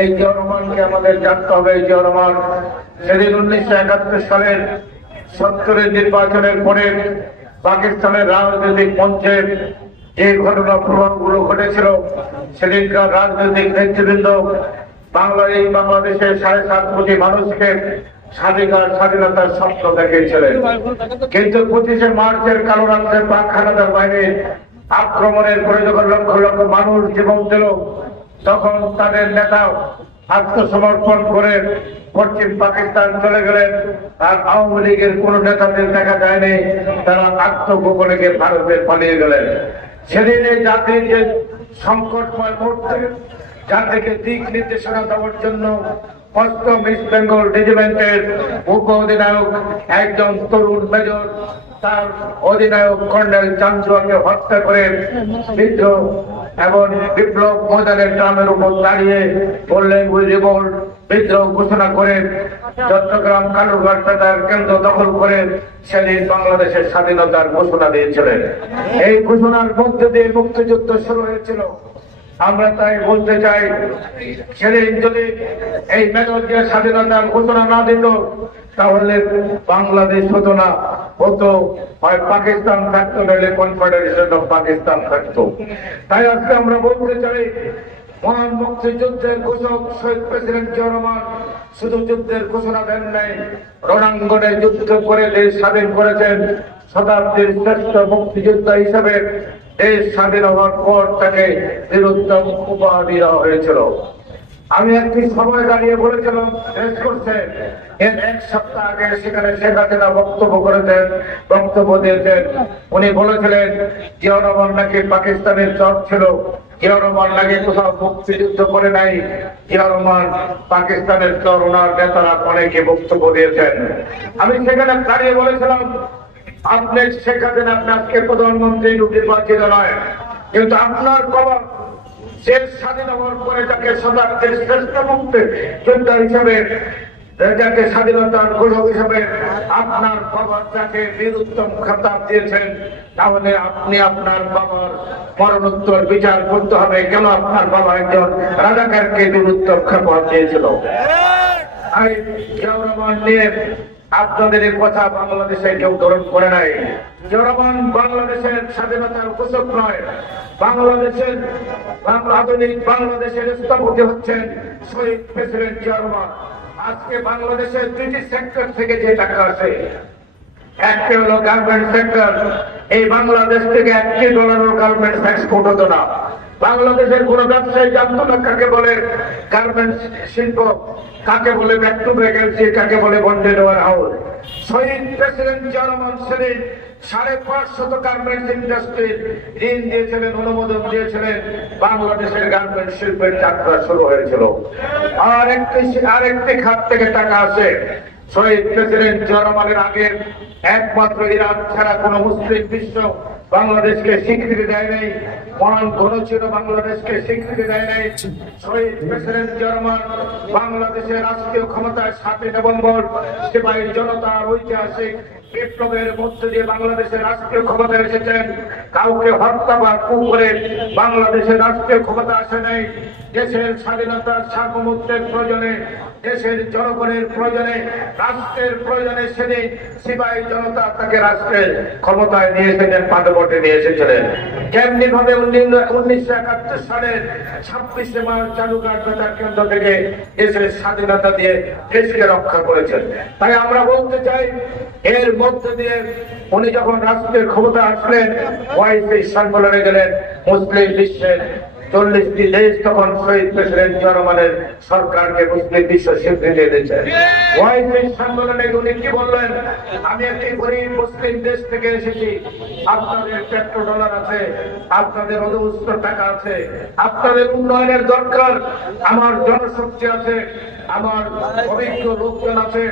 এই রহমানকে আমাদের জানতে হবে, এই রহমান সেদিন উনিশশো একাত্তর সালের সত্তরের নির্বাচনের পরে পাকিস্তানের রাজনৈতিক মঞ্চে যে ঘটনা প্রভাবগুলো ঘটেছিল, সেদিনকার রাজনৈতিক নেতৃবৃন্দ বাংলা বাংলাদেশের সাড়ে সাত কোটি মানুষকে স্বাধিকার স্বাধীনতার স্বপ্ন দেখিয়েছিলেন। কিন্তু পঁচিশে মার্চের কালো রাত্রের পাক খানাদার বাইরে আক্রমণের পরে যখন লক্ষ লক্ষ মানুষ জীবন দিল। তখন তাদের নেতা আত্মসমর্পণ করে পশ্চিম পাকিস্তান চলে গেলেন। আর আওয়ামী লীগের কোন নেতাদের দেখা যায়নি। তারা আত্মগোপনে গিয়ে ভারতে পালিয়ে গেলেন। সেদিন এই জাতির যে সংকটময় মুহূর্তে জাতিকে দিক নির্দেশনা দেওয়ার জন্য পশ্চিম ইস্ট বেঙ্গল রেজিমেন্টের উপ অধিনায়ক একজন তরুণ মেজর তার অধিনায়ক কর্নেল চান্দুয়াকে হত্যা করে বিদ্রোহ এবং বিপ্লব ময়দানের ট্রামের উপর দাঁড়িয়ে বললেন উই রিভোল্ট বিদ্রোহ ঘোষণা করে চট্টগ্রাম কালুরঘাট বেতার কেন্দ্র দখল করে সেদিন বাংলাদেশের স্বাধীনতার ঘোষণা দিয়েছিলেন। এই ঘোষণার মধ্যে দিয়ে মুক্তিযুদ্ধ শুরু হয়েছিল। আমরা তাই বলতে চাই, সেদিন যদি এই মেজর স্বাধীনতার ঘোষণা না দিত, তাহলে বাংলাদেশ হতো না। হতো হয় পাকিস্তান থাকতো নাহলে কনফেডারেশন অফ পাকিস্তান থাকতো। তাই আজকে আমরা বলতে চাই, মহান মুক্তিযুদ্ধের ঘোষক শহীদ প্রেসিডেন্ট জিয়া শুধু যুদ্ধের ঘোষণা দেন নাই, রণাঙ্গনে যুদ্ধ করে দেশ স্বাধীন করেছেন। শতাব্দীর শ্রেষ্ঠ মুক্তিযোদ্ধা হিসেবে দেশ স্বাধীন হওয়ার পর তাকে বীরোত্তম উপাধি দেওয়া হয়েছিল। আমি একটি সময় দাঁড়িয়ে বলেছিলাম, শেষ করছে। এর এক সপ্তাহ আগে সেখানে শেখ হাসিনা বক্তব্য করেছেন, বক্তব্য দিয়েছেন। উনি বলেছিলেন জিয়া রহমান নাকি পাকিস্তানের চর ছিল। জিয়া রহমান নাকি কোথাও মুক্তিযুদ্ধ করে নাই। জিয়া রহমান পাকিস্তানের চর, ওনার নেতারা অনেকে বক্তব্য দিয়েছেন। আমি সেখানে দাঁড়িয়ে বলেছিলাম, আপনি শেখ হাসিনা আপনি আজকে প্রধানমন্ত্রী নির্বাচিত নয়, কিন্তু আপনার বাবা দেশ স্বাধীন হওয়ার পরে যাকে শতাব্দীর শ্রেষ্ঠ মুক্তি যোদ্ধা হিসাবে যাকে স্বাধীনতার ঘোষক হিসাবে আপনার বাবা যাকে বীরুত্তম খাতাব দিয়েছেন তাহলে আপনি আপনার বাবার মরণোত্তর বিচার করতে হবে। কেন আপনার বাবা একজন রাজাকারকে বীরুত্তম খাতাব দিয়েছিল? আই নিয়ে আপনাদের কথা বাংলাদেশে কেউ গ্রহণ করে নাই। জনগণ বাংলাদেশের স্বাধীনতার ঘোষক নয়, বাংলাদেশের আধুনিক বাংলাদেশের স্থপতি হচ্ছেন শহীদ প্রেসিডেন্ট জিয়ারহমান আজকে বাংলাদেশের দুইটি সেক্টর থেকে যে টাকা আসে, একটি হলো গার্মেন্ট সেক্টর, এই বাংলাদেশ থেকে একটি ডলারও গার্মেন্টস এক্সপোর্ট হতো না। বাংলাদেশের কোন ব্যবসায়ী জানতো না কাকে বলে গার্মেন্টস শিল্প, কাকে বলে ব্যাক টু ভ্যাকেন্সি কাকে বলে বন্ডেড ওয়ার হাউস শহীদ প্রেসিডেন্ট জনমন সেদিন সাড়ে পাঁচ শত গার্মেন্টস ইন্ডাস্ট্রির ঋণ দিয়েছিলেন, অনুমোদন দিয়েছিলেন। বাংলাদেশের শিল্পের যাত্রা শুরু হয়েছিল। আর একটি আর একটি খাত থেকে টাকা আসে। শহীদ প্রেসিডেন্ট জনমানের আগের একমাত্র ইরান ছাড়া কোন মুসলিম বিশ্ব বাংলাদেশকে স্বীকৃতি দেয় নাই। মহান ঘন বাংলাদেশকে স্বীকৃতি দেয় নাই। শহীদ প্রেসিডেন্ট জার্মান বাংলাদেশের রাষ্ট্রীয় ক্ষমতায় সাতই নভেম্বর সিপাহী জনতার ঐতিহাসিক বিপ্লবের মধ্য দিয়ে বাংলাদেশের রাষ্ট্রীয় ক্ষমতা এসেছেন। কাউকে হত্যা বা কু করে বাংলাদেশের রাষ্ট্রীয় ক্ষমতা আসে নাই। দেশের স্বাধীনতার সার্বভৌমত্বের প্রয়োজনে, দেশের জনগণের প্রয়োজনে, রাষ্ট্রের প্রয়োজনে সেদিন সিপাহী জনতা তাকে রাষ্ট্রের ক্ষমতায় নিয়ে এসেছেন পাদবটে নিয়ে এসেছিলেন তেমনি ভাবে উনিশশো একাত্তর সালের ছাব্বিশে মার্চ চালুকার বেতার কেন্দ্র থেকে দেশের স্বাধীনতা দিয়ে দেশকে রক্ষা করেছেন। তাই আমরা বলতে চাই, এর মধ্যে দিয়ে উনি যখন রাষ্ট্রের ক্ষমতা আসলেন, ওয়াইসি সম্মেলনে গেলেন, মুসলিম বিশ্বের চল্লিশটি দেশ তখন শহীদ প্রেসিডেন্ট জনগণের সরকারকে মুসলিম বিশ্ব স্বীকৃতি দিয়েছে। উনি কি বললেন? আমি একটি গরিব মুসলিম দেশ থেকে এসেছি। আপনাদের পেট্রো ডলার আছে, আপনাদের টাকা আছে, আপনাদের উন্নয়নের দরকার, আমার জনশক্তি আছে, আমার অভিজ্ঞ লোকজন আছে।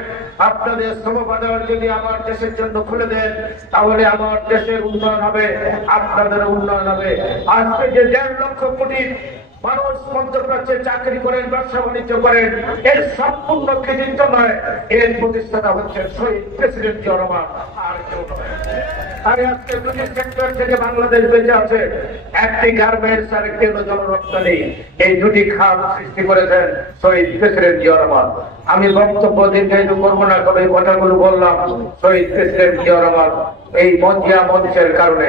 আপনাদের শ্রমবাজার যদি আমার দেশের জন্য খুলে দেন, তাহলে আমার দেশের উন্নয়ন হবে, আপনাদের উন্নয়ন হবে। আজকে যে দেড় লক্ষ কোটি মানুষ মধ্যপ্রাচ্যে চাকরি করেন, ব্যবসা বাণিজ্য করেন, এর সম্পূর্ণ কৃতিত্ব নয়। এর প্রতিষ্ঠাতা শহীদ প্রেসিডেন্ট আর কেউ এই আমি বক্তব্য দীর্ঘায়িত করব না, তবে এই কথাগুলো বললাম শহীদ প্রেসিডেন্ট জিয়া রহমান এই মঞ্চের কারণে।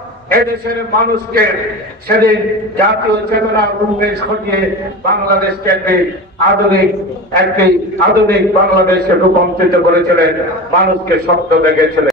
এদেশের মানুষকে সেদিন জাতীয় চেতনা উন্মেষ ঘটিয়ে বাংলাদেশকে একটি আধুনিক একটি আধুনিক বাংলাদেশে রূপান্তরিত করেছিলেন। মানুষকে স্বপ্ন দেখেছিলেন।